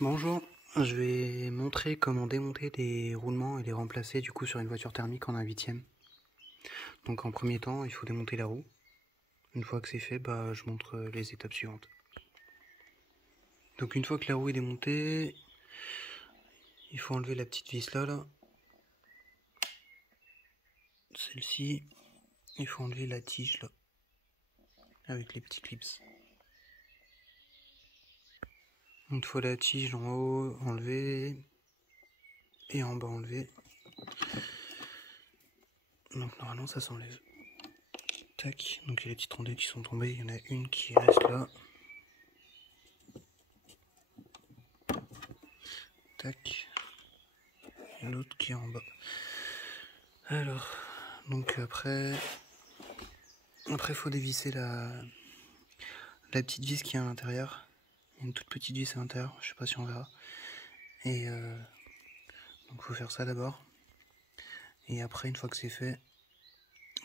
Bonjour, je vais montrer comment démonter des roulements et les remplacer du coup sur une voiture thermique en un 8e. Donc en premier temps, il faut démonter la roue. Une fois que c'est fait, je montre les étapes suivantes. Donc une fois que la roue est démontée, il faut enlever la petite vis là. Celle-ci, il faut enlever la tige là, avec les petits clips. Une fois la tige en haut enlevée et en bas enlevée. Donc normalement ça s'enlève. Tac, donc il y a les petites rondelles qui sont tombées, il y en a une qui reste là. Tac, et l'autre qui est en bas. Alors, donc après faut dévisser la petite vis qui est à l'intérieur. Il y a une toute petite vis à l'intérieur, je sais pas si on verra. Et donc faut faire ça d'abord. Et après, une fois que c'est fait,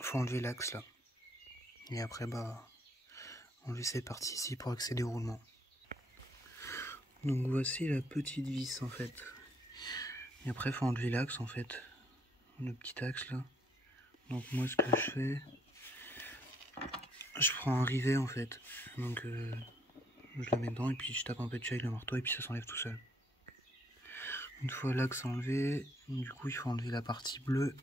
faut enlever l'axe là. Et après enlever cette partie ici pour accéder au roulement. Donc voici la petite vis en fait. Et après faut enlever l'axe en fait. Le petit axe là. Donc moi ce que je fais, je prends un rivet en fait. Donc je le mets dedans et puis je tape un peu dessus avec le marteau et puis ça s'enlève tout seul. Une fois l'axe enlevé, du coup il faut enlever la partie bleue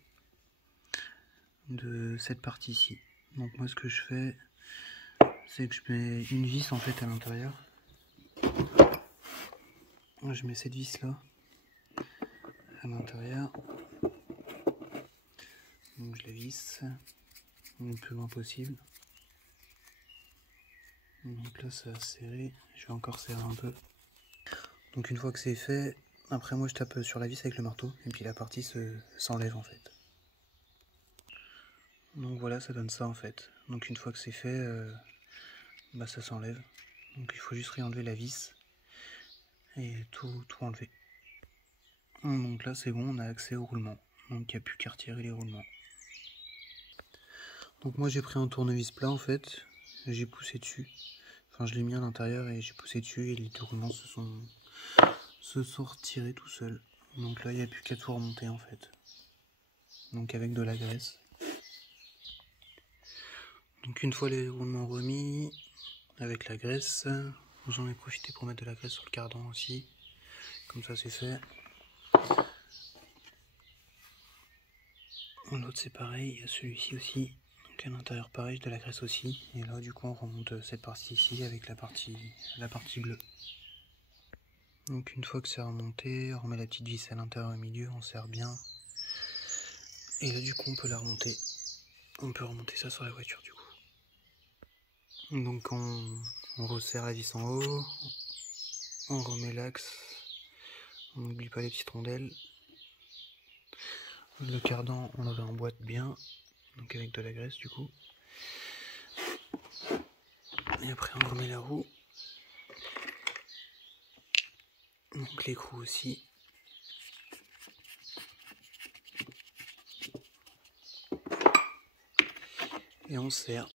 de cette partie ici. Donc moi ce que je fais, c'est que je mets une vis en fait à l'intérieur. Je mets cette vis là à l'intérieur. Donc je la visse le plus loin possible. Donc là ça va serrer, je vais encore serrer un peu. Donc une fois que c'est fait, après moi je tape sur la vis avec le marteau et puis la partie s'enlève en fait. Donc voilà, ça donne ça en fait. Donc une fois que c'est fait, ça s'enlève. Donc il faut juste réenlever la vis et tout enlever. Donc là c'est bon, on a accès au roulement. Donc il n'y a plus qu'à retirer les roulements. Donc moi j'ai pris un tournevis plat en fait, j'ai poussé dessus. Enfin je l'ai mis à l'intérieur et j'ai poussé dessus et les deux roulements se sont retirés tout seuls. Donc là il n'y a plus qu'à tout remonter en fait. Donc avec de la graisse. Donc une fois les roulements remis, avec la graisse, j'en ai profité pour mettre de la graisse sur le cardan aussi. Comme ça c'est fait. L'autre c'est pareil, il y a celui-ci aussi. Donc à l'intérieur pareil, de la graisse aussi. Et là du coup on remonte cette partie ici avec la partie bleue. Donc une fois que c'est remonté, on remet la petite vis à l'intérieur au milieu, on serre bien. Et là du coup on peut la remonter. On peut remonter ça sur la voiture du coup. Donc on resserre la vis en haut, on remet l'axe, on n'oublie pas les petites rondelles. Le cardan on le réemboîte bien, donc avec de la graisse du coup. Et après on remet la roue. Donc l'écrou aussi. Et on serre.